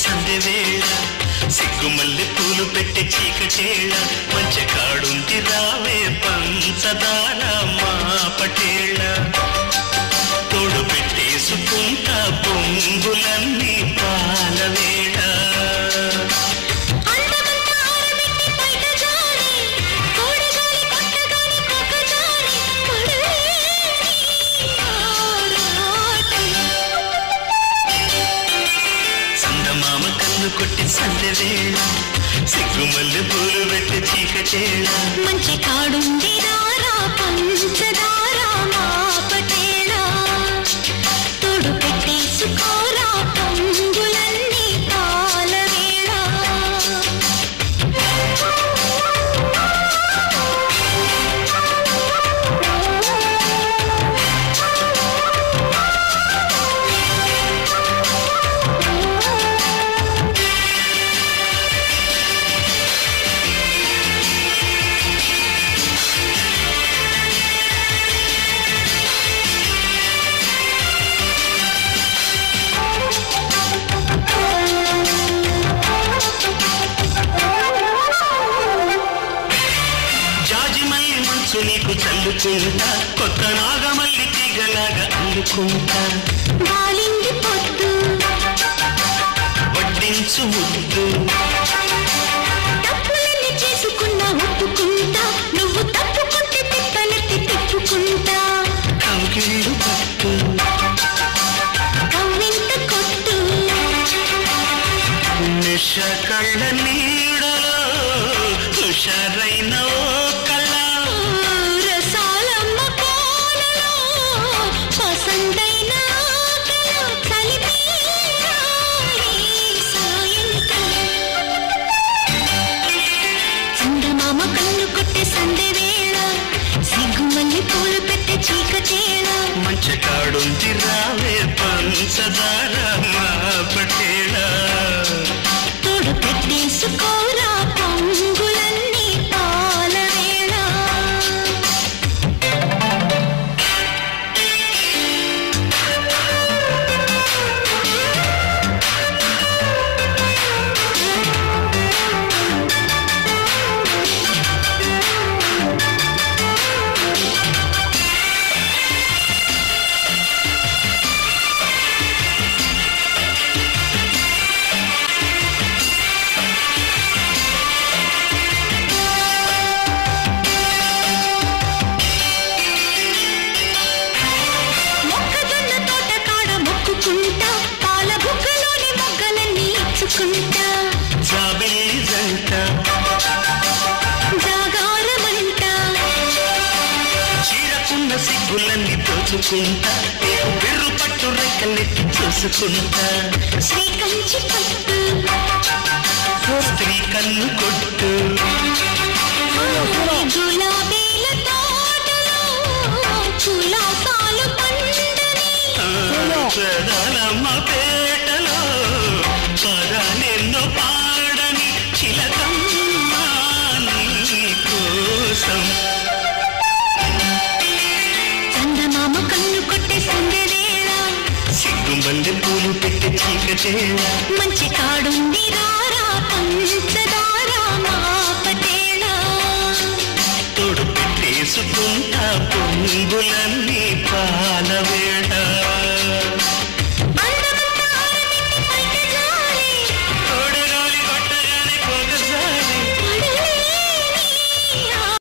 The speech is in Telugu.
సందె వేళ సిగ్గుమల్లె పూలు పెట్టే చీకటేళ మంచి కాడుంది రావే పంచదార మా పటేళ తోడు పెట్టేసుకుంటా పొంగులన్నీ పాల వేళ సందమామ కన్ను కొట్టి సందె వేళ సిగ్గుమల్లె పూలు పెట్టి చీకటేళ మంచి కాడుంది రారా పంచదార మా పటేళ తోడు పెట్టేసుకోరా పొంగులన్నీ పాల వేళ నీకు చల్లుకుంటా కొత్త నాగమల్లి తీగలాగా అల్లుకుంటా బాలింది పొద్దు వడ్డించు ముద్దు తప్పులన్నీ చేసుకున్నా ఒప్పుకుంటా నువ్వు తప్పుకుంటే తిప్పనెత్తి తిప్పుకుంటా కౌగిళ్ళు పట్టు కవ్వింత కొట్టు నిష కళ్ళ నీడలో హుషారైన మంచి కాడుంది రావే పంచదార మా పటేళ తోడు పెట్టేసుకోరా పొంగులన్నీ పాల వేళ పాల బుగ్గలోని మొగ్గలన్నీ ఇచ్చుకుంటా జాబిల్లి జంట జాగారమంట చీరకున్న సిగ్గులన్నీ దోచుకుంటా బిర్రు పట్టు రెక్కలెత్తి చూసుకుంటా శ్రీ కంచి పట్టు స్త్రీ కన్ను కొట్టు గులాబీల తోటలో కులాసాలు పండని ప్రధానమ్మ పేటలో పదాలెన్నో పాడని చిలకమ్మ నీ కోసం చందమామ కన్ను కొట్టే సందె వేళ సిగ్గుమల్లె పూలు పెట్టి చీకటేళ మంచి కాడుంది రారా పంచదార మా పటేళ తోడు పెట్టేసుకుంటా పొంగులన్నీ